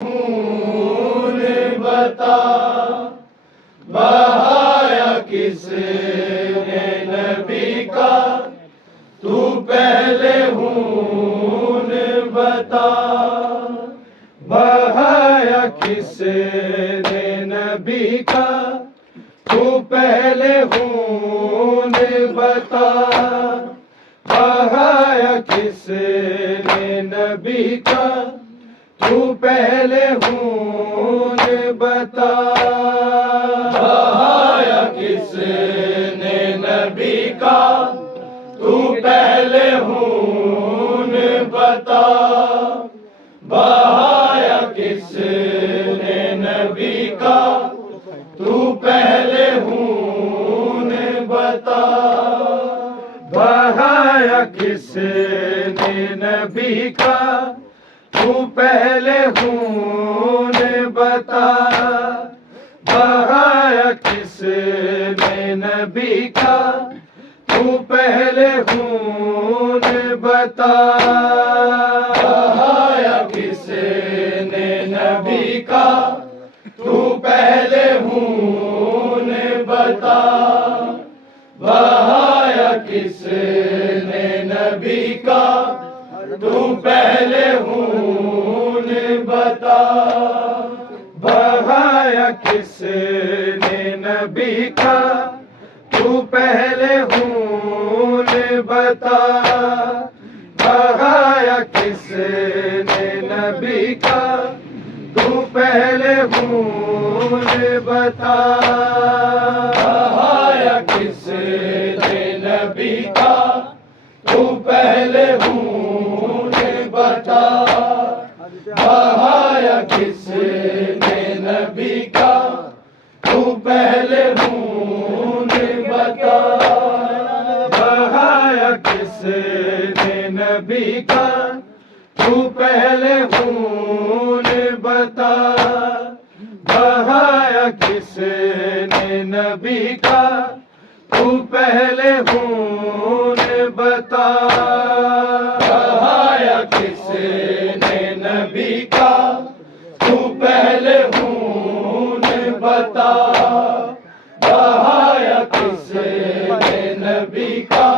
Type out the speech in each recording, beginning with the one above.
خون بتا بہایا کس نے نبی کا تو پہلے خون بتا بہایا کس نے نبی کا تو پہلے خون بتا بہایا کس نے نبی کا تو پہلے خون بتا بہایا کس نے نبی کا تو پہلے خون بتا بہایا کس نے نبی کا تو پہلے خون بتا بہایا کس نے نبی کا تو پہلے خون بتا بہایا کس نے نبی کا تو پہلے خون بتا بہایا کس نے نبی کا تو پہلے خون بتا بہایا کس نے نبی کا تو پہلے خون بتا بہایا کس نے نبی کا تو پہلے خون بتا بہایا کس نے نبی کا تو پہلے خون بتا بہایا کس نے نبی کا تو پہلے خون بتا بہایا کس نے نبی کا تو پہلے خون بتا بہایا کس نے نبی کا تو پہلے خون بتا بہایا کس نے نبی کا تو پہلے خون بتا بہایا کس نے نبی کا تو پہلے خون بتا بہایا کس نے نبی کا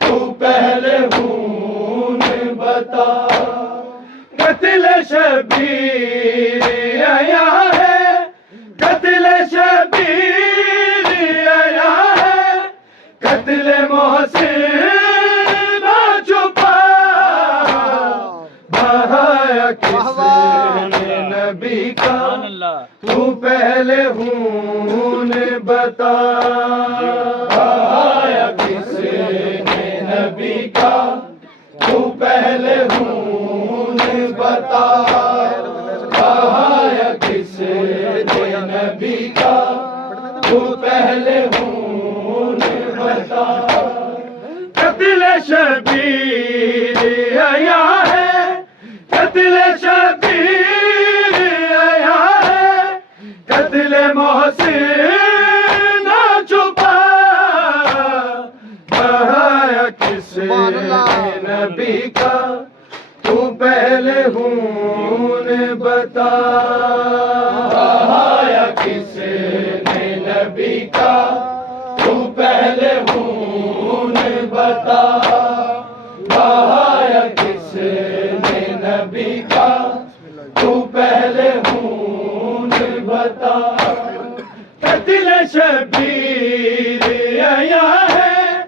تو پہلے خون بتا قتل شبیر آیا ہے قتل شبیر آیا ہے قتل محسن نہ چھپا بہایا کس نے نبی کا تو پہلے خون بتا بہایا کس نے نبی کا تو پہلے خون بتا بہایا کس نے نبی کا تو پہلے خون بتا قتل شبیر آیا ہے قتل شبیر آیا ہے قتل محسن نہ چھپا بہایا کس نے نبی کا تو پہلے خون بتا بہایا کس نے نبی کا تو پہلے خون بتا بہایا کس نے نبی کا تو پہلے خون بتا قتل شبیر آیا ہے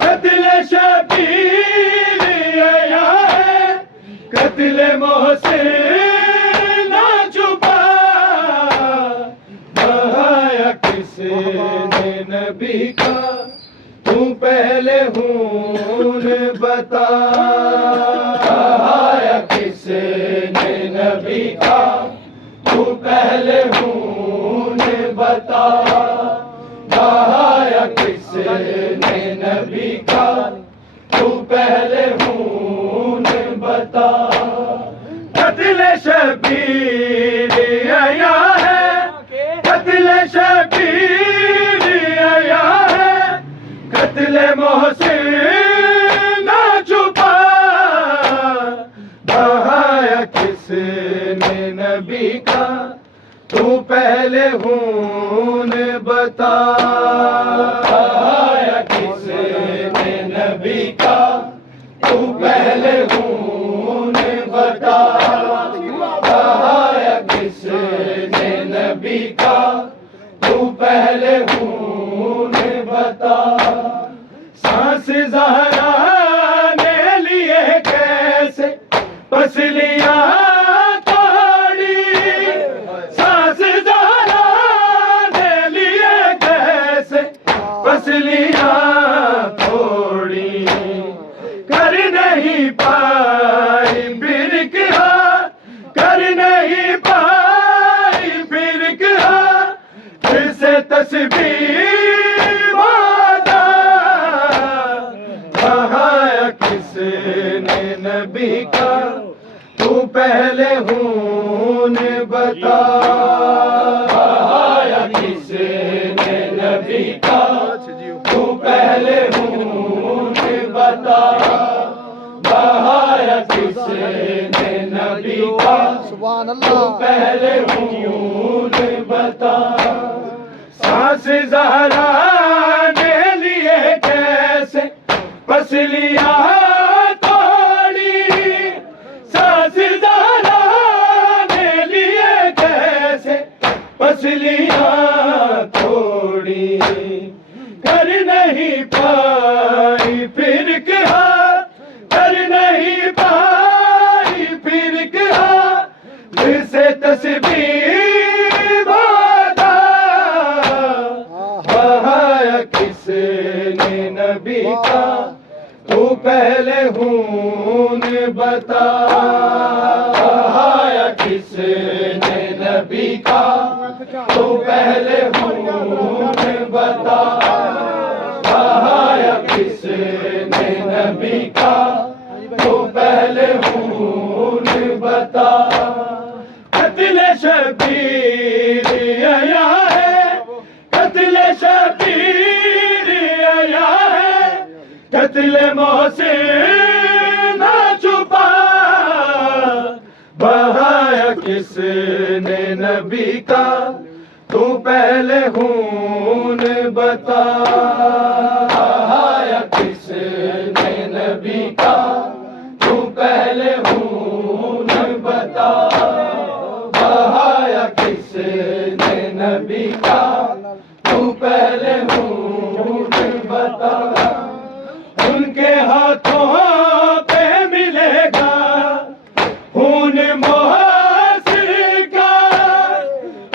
قتل شبیر آیا ہے قتل محسن نہ چھپا بہایا کس نے نبی کا تو پہلے خون بتا بہایا کس نے نبی کا تو پہلے خون بتا بہایا کس نے نبی کا تو پہلے خون بتا قتل شبیر آیا ہے قتل شبیر آیا ہے قتل محسن نہ چھپا بہایا کس نے نبی کا تو پہلے خون بتا بہایا کس نے نبی کا تو پہلے خون بتا بہایا کس نے نبی کا تو پہلے خون بتا سانس زہرا نے لیے کیسے پسلیاں توڑی سانس زہرا نے لیے کیسے پسلیاں توڑی کر نہیں پائی پھر کیا کر نہیں پائی پھر کیا پھر سے تسبیح وعدہ بہایا کس نے نبی کا تو پہلے خون بتا بہایا کس نے نبی کا تو پہلے خون بتا بہایا کس نے نبی کا تو پہلے خون بتا سانس زہرا نے لیے کیسے پسلیاں توڑی سانس زہرا نے لیے کیسے پسلیاں توڑی کر نہیں پائی پھر کیا کر نہیں پائی پھر کیا پھر سے تسبیح وعدہ بہایا کس نے نبی کا تو پہلے خون بتا بہایا کس نے نبی کا تو پہلے خون بتا بہایا کس نے نبی کا تو پہلے خون بتا قتل شبیر آیا ہے قتل شبیر آیا ہے قتل محسن نہ چھپا بہایا کس نے نبی کا تو پہلے خون بتا بہایا کس نے نبی کا تو پہلے خون بتا بہایا کس نے نبی کا تو پہلے خون بتا ان کے ہاتھوں پہ ملے گا خون محسن کا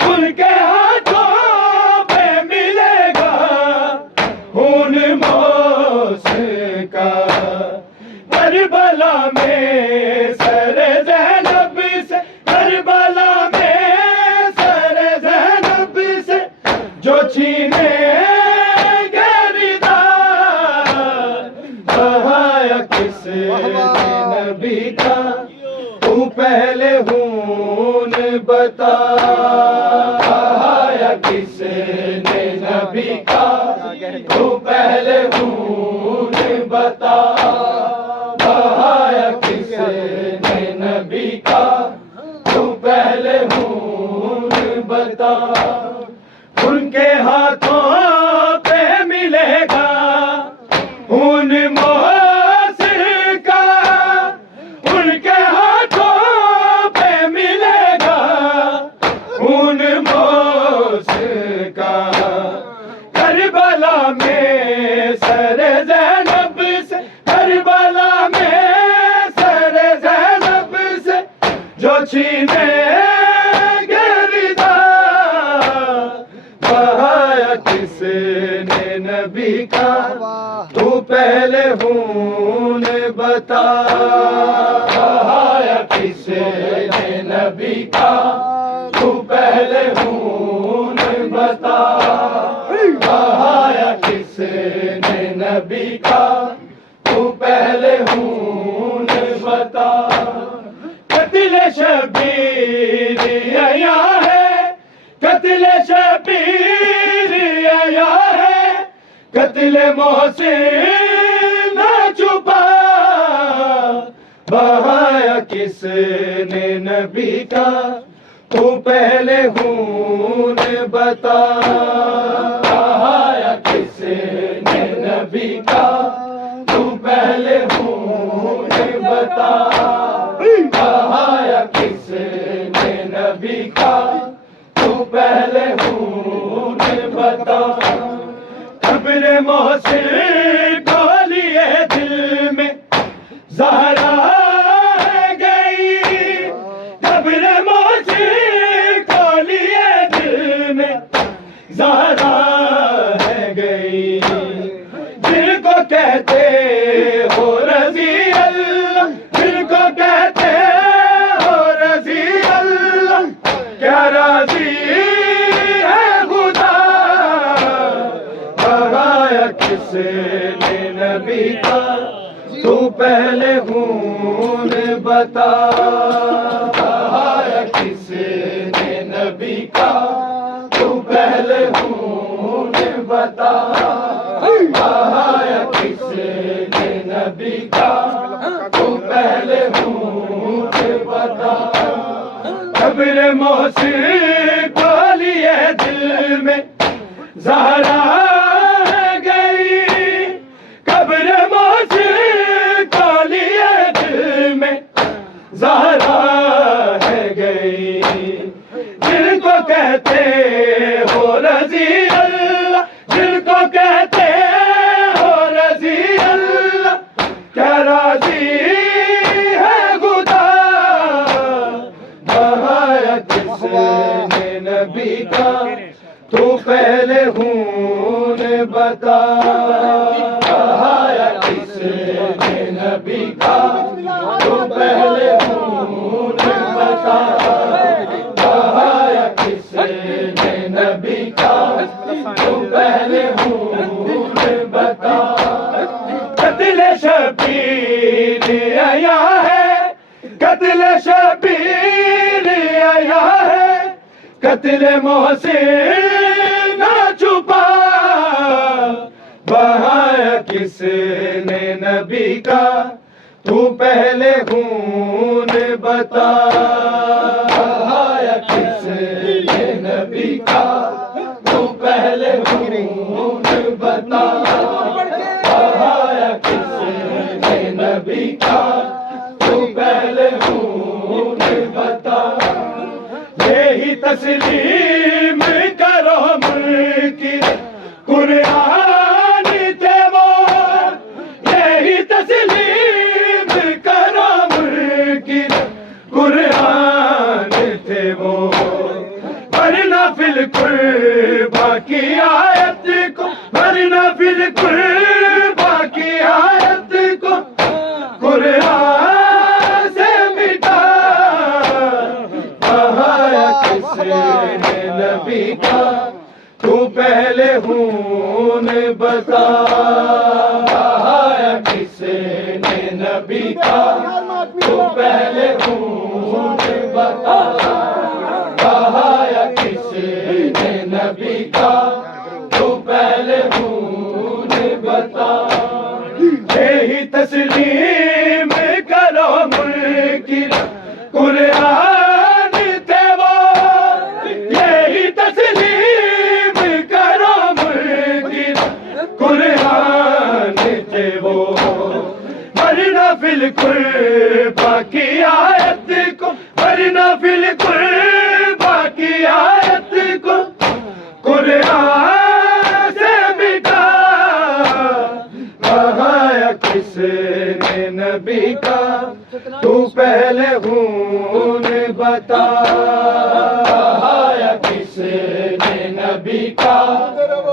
ان کے ہاتھوں پہ ملے گا خون محسن کا کربلا میں سر زینب سے کربلا میں سر زینب سے جو چھینے کس نبی کا تو پہلے خون بتا بہایا کس نے نبی کا تو پہلے خون بتا بہایا کس نے نبی کا تو پہلے خون بتا ان کے ہاتھوں پہ ملے گا خون محسن کا ان کے ہاتھوں پہ ملے گا خون محسن کا کربلا میں سر زینب سے کربلا میں سر زینب سے جو چھینے بہایا کس نے نبی کا تو پہلے خون بتا بہایا کس نے نبی کا تو پہلے خون بتا بہایا کس نے نبی کا تو پہلے خون بتا قتل شبیر آیا ہے قتل شبیر آیا ہے قتل محسن نہ چھپا بہایا کس نے نبی کا تو پہلے خون بتا بہایا کس نے نبی کا تو پہلے خون بتا بہایا کس نے نبی کا تو پہلے خون بتا قبر محسن کو لیے دل میں زہرا گئی قبر محسن کو لیے دل میں زہرا گئی جن کو کہتے ہو رضی اللہ جن کو کہتے ہو رضی اللہ کیا راضی کس نے نبی کا تو پہلے خون بتا بہایا کس نے نبی کا تو پہلے خون بتا بہایا کس نے نبی کا تو پہلے خون بتا قبر محسن کو لیے دل میں زہرا زہرا ہے گئی جن کو کہتے ہو رضی اللہ جن کو کہتے ہو رضی اللہ کیا راضی ہے خدا بہایا کس نے نبی کا تو پہلے خون بتا بہایا کس نے نبی کا تو پہلے خون بتا بہایا کس نے نبی کا تو پہلے خون بتا قتل شبیر آیا ہے قتل شبیر آیا ہے قتل محسن نہ چھپا بہایا کس نے نبی کا تو پہلے خون بتا بہایا کس نے نبی کا تو پہلے خون بتا بہایا کس نے نبی کا تو پہلے خون بتا یہی تسلیم کرو منکر قرآن تھے وہ یہی تسلیم کرو منکر قرآن تھے وہ ورنہ فی القربہ کی آیت کو ورنہ فی القربہ کی آیت کو قرآن سے مٹا بہایا کس نے نبی کا تو پہلے خون بتا بہایا کس نے نبی کا تو پہلے خون بتا بہایا کس نے نبی کا تو پہلے خون بتا یہی تسلیم کرو منکر قرآن تھے وہ یہی تسلیم کرو منکر قرآن تھے وہ ورنہ فی القربہ کی آیت کو ورنہ فی القربہ کی آیت کو قرآن سے مٹا بہایا کس نے نبی کا تو پہلے خون بتا بہایا کس نے نبی کا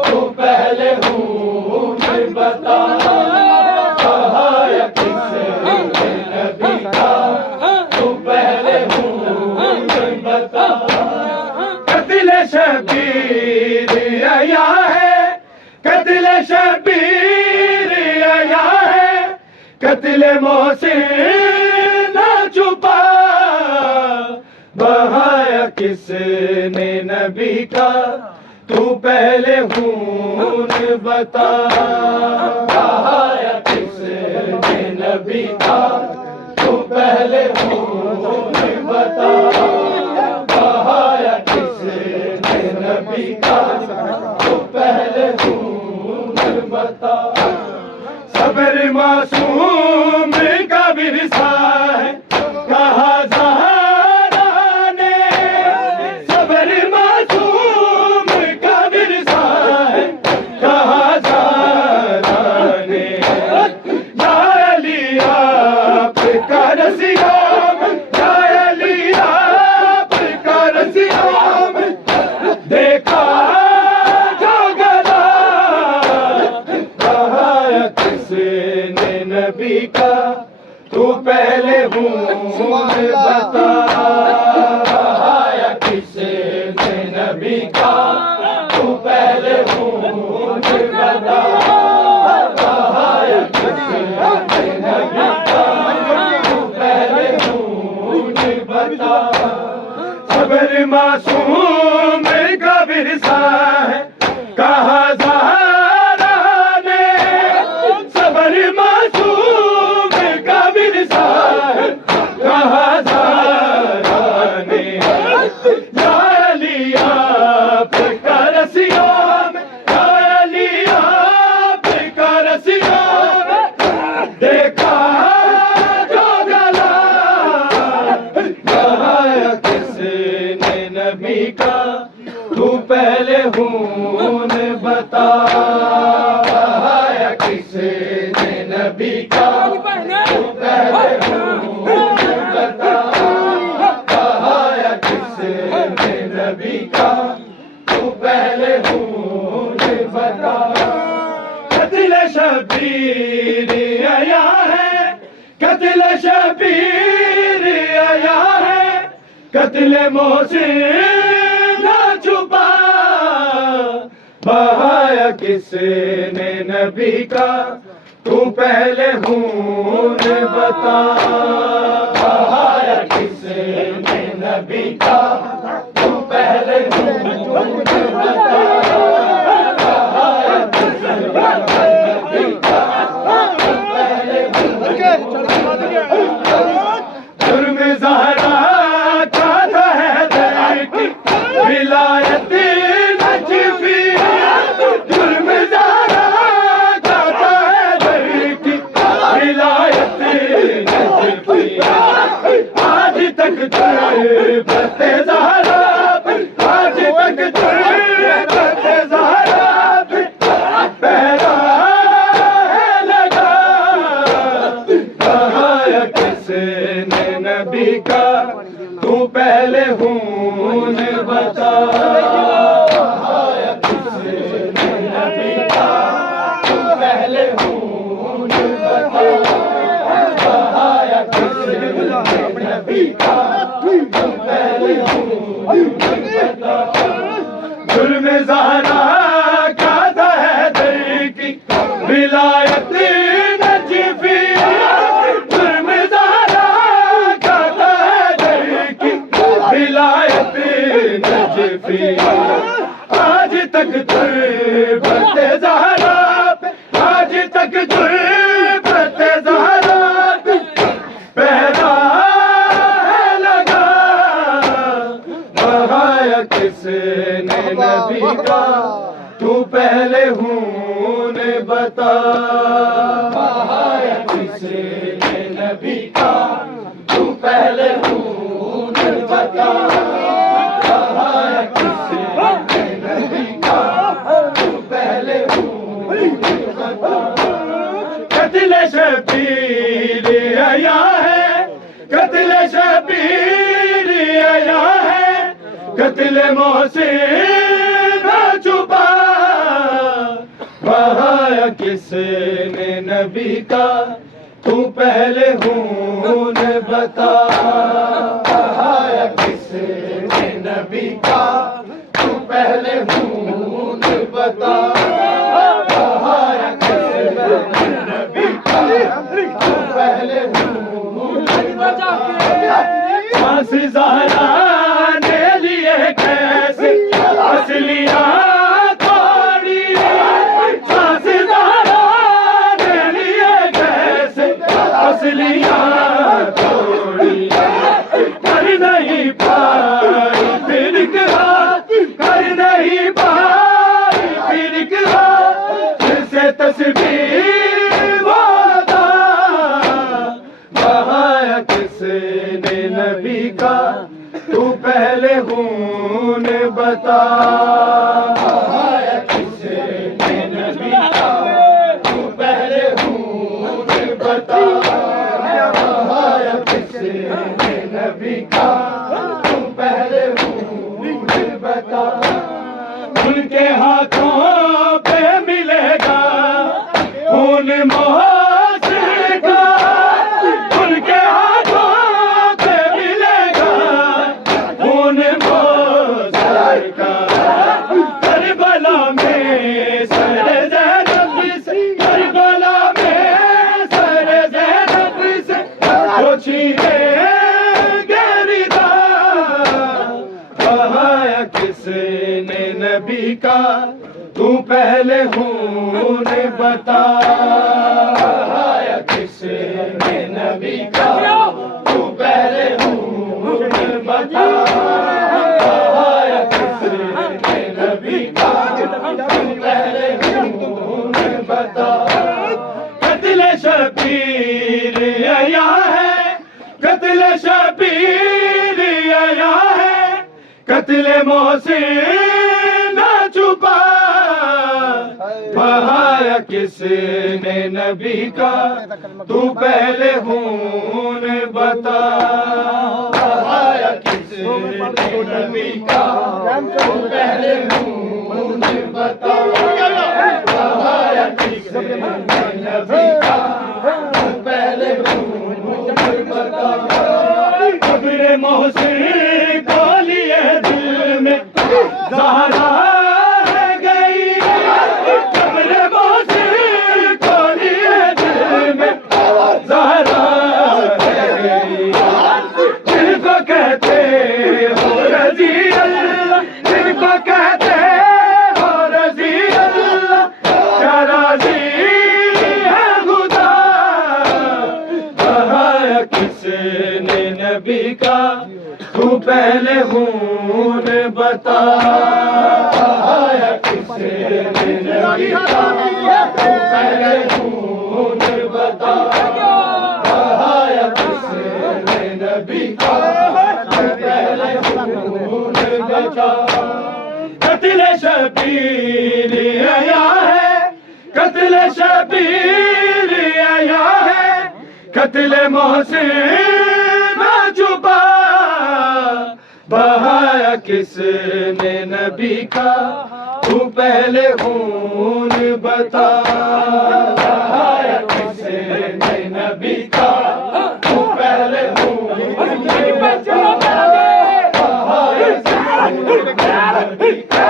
تو پہلے خون بتا بہایا کس نے نبی کا تو پہلے خون بتا قتل شبیر آیا ہے قتل شبیر آیا ہے قتل محسن نہ چھپا بہایا کس نے نبی کا تو پہلے خون بتا بہایا کس نے نبی کا تو پہلے خون بتا بہایا کس نے نبی کا تو پہلے خون بتا صبر معصوم کا ورثہ ہے کہا زہرا نے صبر معصوم کا ورثہ ہے کہا زہرا نے یا علی آپ کا رسیام یا علی آپ کا رسیام دیکھا جو گلا کہا کس نے نبی کا تو پہلے خون بتا کہا کس نے نبی کا تو پہلے خون بتا کہا کس نے نبی کا تو پہلے خون بتا صبر معصوم کا ورثہ ہے کہا زہرا نے صبر معصوم کا ورثہ ہے کہا زہرا نے یا علی آپ کا رسیام یا علی آپ کا رسیام دیکھا جو گلا کہا کس نے نبی کا تو پہلے خون بتا کہا کس نے نبی کا تو پہلے خون بتا کہا کس نے نبی کا تو پہلے خون بتا قتل شبیر آیا ہے قتل شبیر آیا ہے قتل محسن نہ چھپا بہایا کس نے نبی کا تو پہلے خون بتا بہایا کس نے نبی کا تو پہلے خون بتا بہایا کس نے نبی کا تو پہلے خون بتا جرم زہرا کا تھا حیدر کی ولایت نجفی جرم زہرا کا تھا حیدر کی ولایت نجفی آج تک تربت زہرا آج تک تربت زہرا پہرا ہے لگا کہا کس نے نبی کا تو پہلے خون بتا کہا کس نے نبی کا تو پہلے خون بتا کہا کس نے نبی کا تو پہلے خون بتا ظلم زہرا کا تھا حیدر کی ولایت نجفی ظلم زہرا کا تھا حیدر کی ولایت نجفی آج تک تربت زہرا آج تک تربت زہرا پہرا ہے لگا بہایا کس نے نبی کا تو پہلے خون بتا بہایا کس نے نبی کا تو پہلے خون بتا بہایا کس نے نبی کا تو پہلے خون بتا قتل شبیر آیا ہے قتل شبیر آیا ہے قتل محسن نہ چھپا بہایا کس نے نبی کا تو پہلے خون بتا بہایا کس نے نبی کا تو پہلے خون بتا بہایا کس نے نبی کا تو پہلے خون بتا سانس زہرا نے لیے کیسے اصلیات تھوڑی سانس زہرا نے لیے کیسے اصلیات تھوڑی تو پہلے خون بتا کس نے نبی کا تو پہلے خون بتا کس نے نبی کا تو پہلے خون بتا ان کے ہاتھوں پہ ملے گا خون محسن کا ان کے ہاتھوں پہ ملے گا خون محسن کا کربلا میں سر زینب سے کربلا میں سر زینب سے وہ چھینے کس نے نبی کا تو پہلے خون بتا کس نے نبی کا تو پہلے خون بتا کس نے نبی کا تو پہلے خون بتا قتل شبیر آیا ہے قتل شبیر آیا ہے قتل محسن نہ چھپا بہایا کس نے نبی کا تو پہلے خون بتا بہایا کس نے نبی کا تو پہلے خون بتا بہایا کس نے نبی کا تو پہلے خون بتا قبر محسن کو لیے دل میں زہرا ہے گئی قبر محسن کو لیے دل میں زہرا ہے گئی جن کو کہتے ہو رضی اللہ جن کو کہتے ہو رضی اللہ کیا راضی ہے خدا بہایا کس نے نبی کا تو پہلے خون بتا کس نے نبی کا تو پہلے خون بتا کس نے نبی کا تو پہلے خون بتا قتل شبیر آیا ہے قتل شبیر آیا ہے قتل محسن نہ چھپا بہایا کس نے نبی کا تو پہلے خون بتا بہایا کس نے نبی کا تو پہلے خون بتا بہایا کس نے نبی کا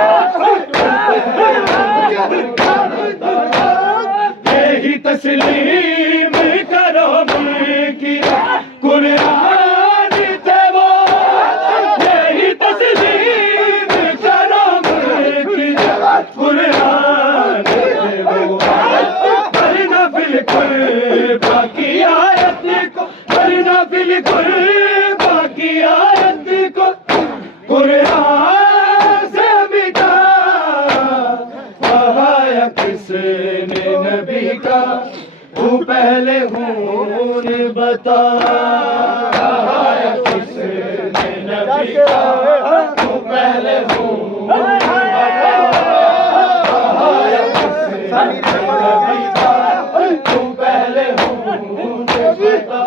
یہی تسلیم کرو ملک کی قرآن تھے وہ یہی تسلیم کرو ملک کی قرآن تھے وہ ورنہ بالکل باقی آیت کو ورنہ بالکل باقی آیت کو قرآن سے مٹا بہایا کس نے نبی کا تو پہلے خون بتا بہایا کس نے نبی کا تو پہلے خون بتا بہایا کس نے نبی کا تو پہلے خون بتا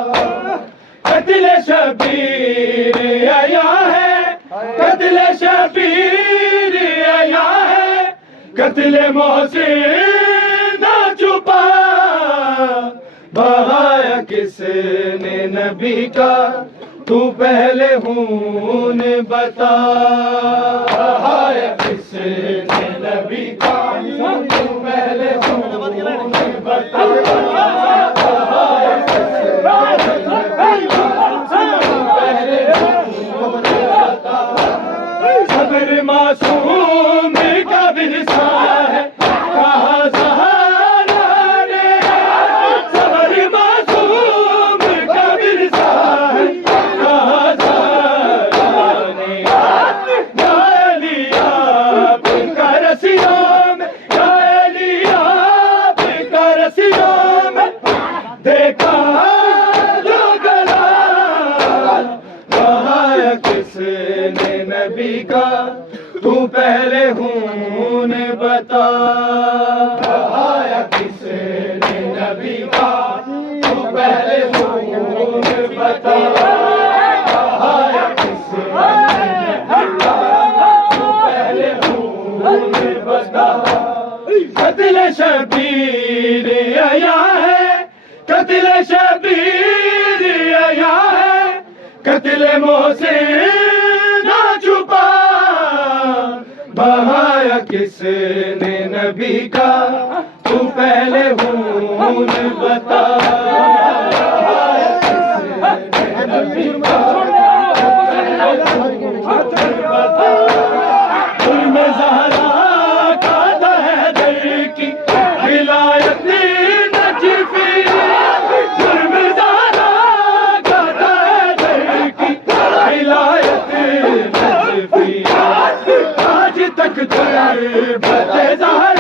قتل شبیر آیا ہے قتل شبیر آیا ہے قتل محسن نہ چھپا بہایا کس نے نبی کا تو پہلے خون بتا بہایا کس نے نبی کا تو پہلے خون بتا بہایا کس نے نبی کا تو پہلے خون بتا صبر معصوم کا ورثہ ہے کہاں زہرا نے صبر معصوم کا ورثہ ہے کہاں زہرا نے یا علی آپ کا رسیوں میں یا علی آپ کا رسیوں میں دیکھا جو گلا بہایا کس نے نبی کا تو پہلے خون بتا بہایا کس نے نبی کا تو پہلے خون بتا بہایا کس نے نبی کا تو پہلے خون بتا قتل شبیر آیا ہے قتل شبیر آیا ہے قتل محسن نہ چھپا بہایا کس نے نبی کا تو پہلے خون بتا بہایا کس نے نبی کا تو پہلے خون بتا جرم زہرا کا حیدر کی ولایت نجفی جرم زہرا کا حیدر کی ولایت نجفی آج تک تربت زہرا